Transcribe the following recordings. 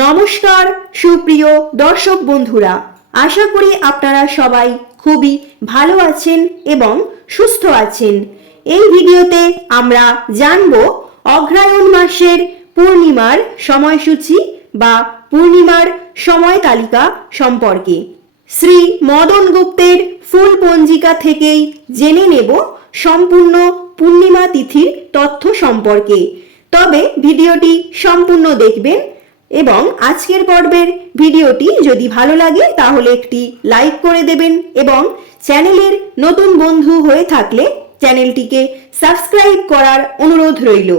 নমস্কার, সুপ্রিয় দর্শক বন্ধুরা। আশা করি আপনারা সবাই খুবই ভালো আছেন এবং সুস্থ আছেন। এই ভিডিওতে আমরা জানব অগ্রায়ণ মাসের পূর্ণিমার সময়সূচি বা পূর্ণিমার সময় তালিকা সম্পর্কে। শ্রী মদন গুপ্তের ফুল পঞ্জিকা থেকেই জেনে নেব সম্পূর্ণ পূর্ণিমা তিথির তথ্য সম্পর্কে। তবে ভিডিওটি সম্পূর্ণ দেখবেন এবং আজকের পর্বের ভিডিওটি যদি ভালো লাগে, তাহলে একটি লাইক করে দেবেন এবং চ্যানেলের নতুন বন্ধু হয়ে থাকলে চ্যানেলটিকে সাবস্ক্রাইব করার অনুরোধ রইল।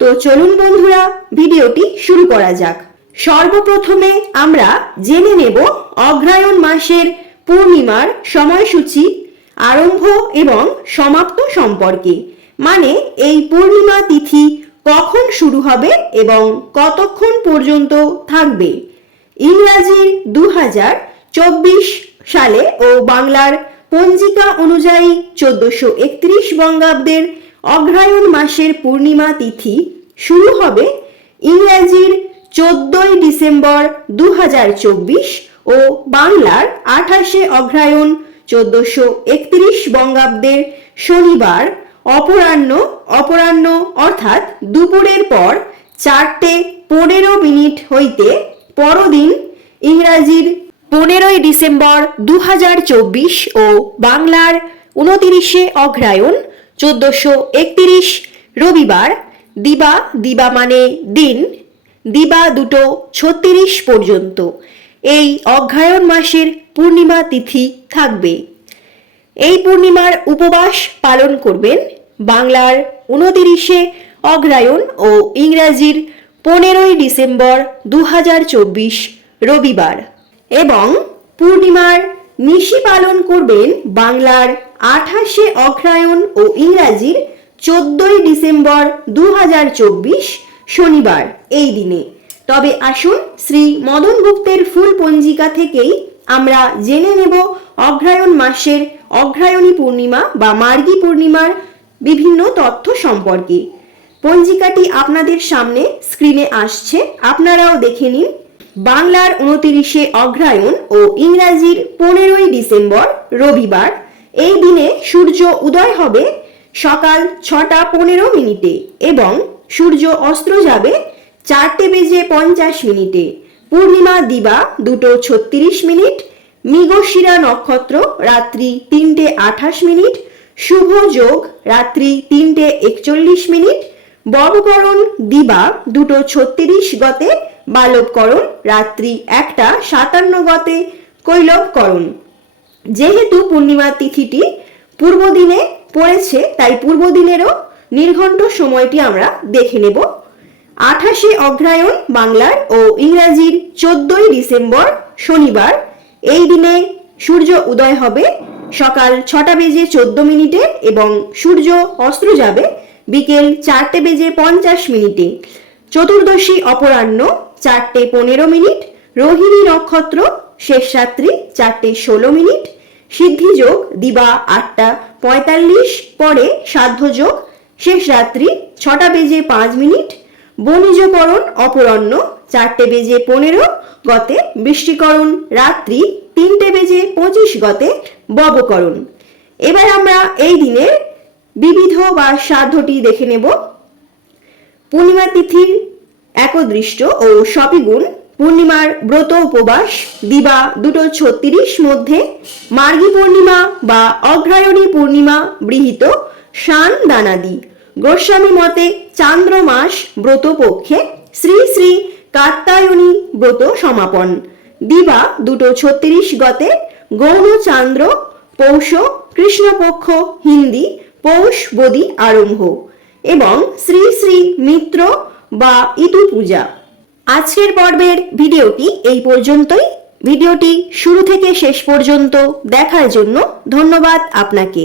তো চলুন বন্ধুরা, ভিডিওটি শুরু করা যাক। সর্বপ্রথমে আমরা জেনে নেব অগ্রায়ণ মাসের পূর্ণিমার সময়সূচি, আরম্ভ এবং সমাপ্ত সম্পর্কে। মানে এই পূর্ণিমা তিথি কখন শুরু হবে এবং কতক্ষণ পর্যন্ত থাকবে? ইংরাজির দু চব্বিশ সালে ও বাংলার পঞ্জিকা অনুযায়ী চোদ্দশো একত্রিশ বঙ্গাব্দের অগ্রায়ণ মাসের পূর্ণিমা তিথি শুরু হবে ইংরাজির চোদ্দই ডিসেম্বর দু হাজার চব্বিশ ও বাংলার আঠাশে অগ্রায়ণ চোদ্দশো একত্রিশ বঙ্গাব্দের শনিবার অপরাহ্ন অপরাহ্ন অর্থাৎ দুপুরের পর চারটে পনেরো মিনিট হইতে পরদিন ইংরাজির পনেরোই ডিসেম্বর দু হাজার চব্বিশ ও বাংলার উনতিরিশে অগ্রায়ণ চোদ্দশো একতিরিশ রবিবার দিবা দিবা মানে দিন, দিবা দুটো ছত্রিশ পর্যন্ত। এই অগ্রায়ণ মাসের পূর্ণিমা তিথি থাকবে। এই পূর্ণিমার উপবাস পালন করবেন বাংলার উনতিরিশে অগ্রায়ণ ও ইংরাজির পনেরোই ডিসেম্বর দুহাজার চব্বিশ রবিবার এবং পূর্ণিমার নিশি পালন করবেন বাংলার আঠাশে অগ্রায়ণ ও ইংরাজির চোদ্দই ডিসেম্বর দু হাজার চব্বিশ শনিবার এই দিনে। তবে আসুন শ্রী মদন গুপ্তের ফুল পঞ্জিকা থেকেই আমরা জেনে নেব অগ্রায়ণ মাসের অগ্রায়ণী পূর্ণিমা বা মার্গী পূর্ণিমার বিভিন্ন তথ্য সম্পর্কে। পঞ্জিকাটি আপনাদের সামনে স্ক্রিনে আসছে। আপনারাও দেখে নিন। বাংলার উনতিরিশে অগ্রায়ণ ও ইংরাজির পনেরোই ডিসেম্বর রবিবার। এই দিনে সূর্য উদয় হবে সকাল ছটা পনেরো মিনিটে এবং সূর্য অস্ত্র যাবে চারটে বেজে পঞ্চাশ মিনিটে। পূর্ণিমা দিবা দুটো ছত্রিশ মিনিট মৃগশিরা নক্ষত্র, রাত্রি তিনটে আঠাশ মিনিট। শুভ যোগ, রাত্রি তিনটে একচল্লিশ মিনিট। বর্গকরণ, দিবা, দুটো ছত্রিশ গতে। বালবকরণ, রাত্রি একটা সাতান্ন গতে। কৈলবকরণ। যেহেতু পূর্ণিমা তিথিটি পূর্ব দিনে পড়েছে, তাই পূর্ব দিনেরও নির্ঘণ্ট সময়টি আমরা দেখে নেব। আঠাশে অগ্রায়ণ বাংলার ও ইংরাজির চোদ্দই ডিসেম্বর শনিবার। এই দিনে সূর্য উদয় হবে সকাল ছটা বেজে চোদ্দ মিনিটে এবং সূর্য অস্ত্র যাবে বিকেল চারটে বেজে পঞ্চাশ মিনিটে। চতুর্দশী অপরাহ্ন চারটে পনেরো মিনিট, রোহিণী নক্ষত্র শেষ রাত্রি চারটে ষোলো মিনিট, সিদ্ধি যোগ দিবা আটটা পঁয়তাল্লিশ পরে সাধ্য যোগ শেষ রাত্রি ছটা বেজে পাঁচ মিনিট বণিজকরণ অপরাহ্ন চারটে বেজে পনেরো গতে বৃষ্টিকরণ, রাত্রি তিনটে বেজে পঁচিশ গতে ববকরণ। এবার আমরা এই দিনের বিবিধ বা সাধ্যটি দেখে নেব। পূর্ণিমা তিথির একদৃষ্ট ও সপিগুণ পূর্ণিমার ব্রত উপবাস, দিবা দুটো ছত্রিশ মধ্যে মার্গী পূর্ণিমা বা অগ্রায়ণী পূর্ণিমা বৃহিত শান দানাদি। গোস্বামী মতে চান্দ্র মাস ব্রত পক্ষে শ্রী শ্রী কাত্তায়নী ব্রত সমাপন। দিবা দুটো ছত্রিশ গতে গৌণ চান্দ্র, পৌষ, কৃষ্ণপক্ষ, হিন্দি, পৌষ, বদি আরম্ভ এবং শ্রী শ্রী মিত্র বা ইতু পূজা। আজকের পর্বের ভিডিওটি এই পর্যন্তই। ভিডিওটি শুরু থেকে শেষ পর্যন্ত দেখার জন্য ধন্যবাদ আপনাকে।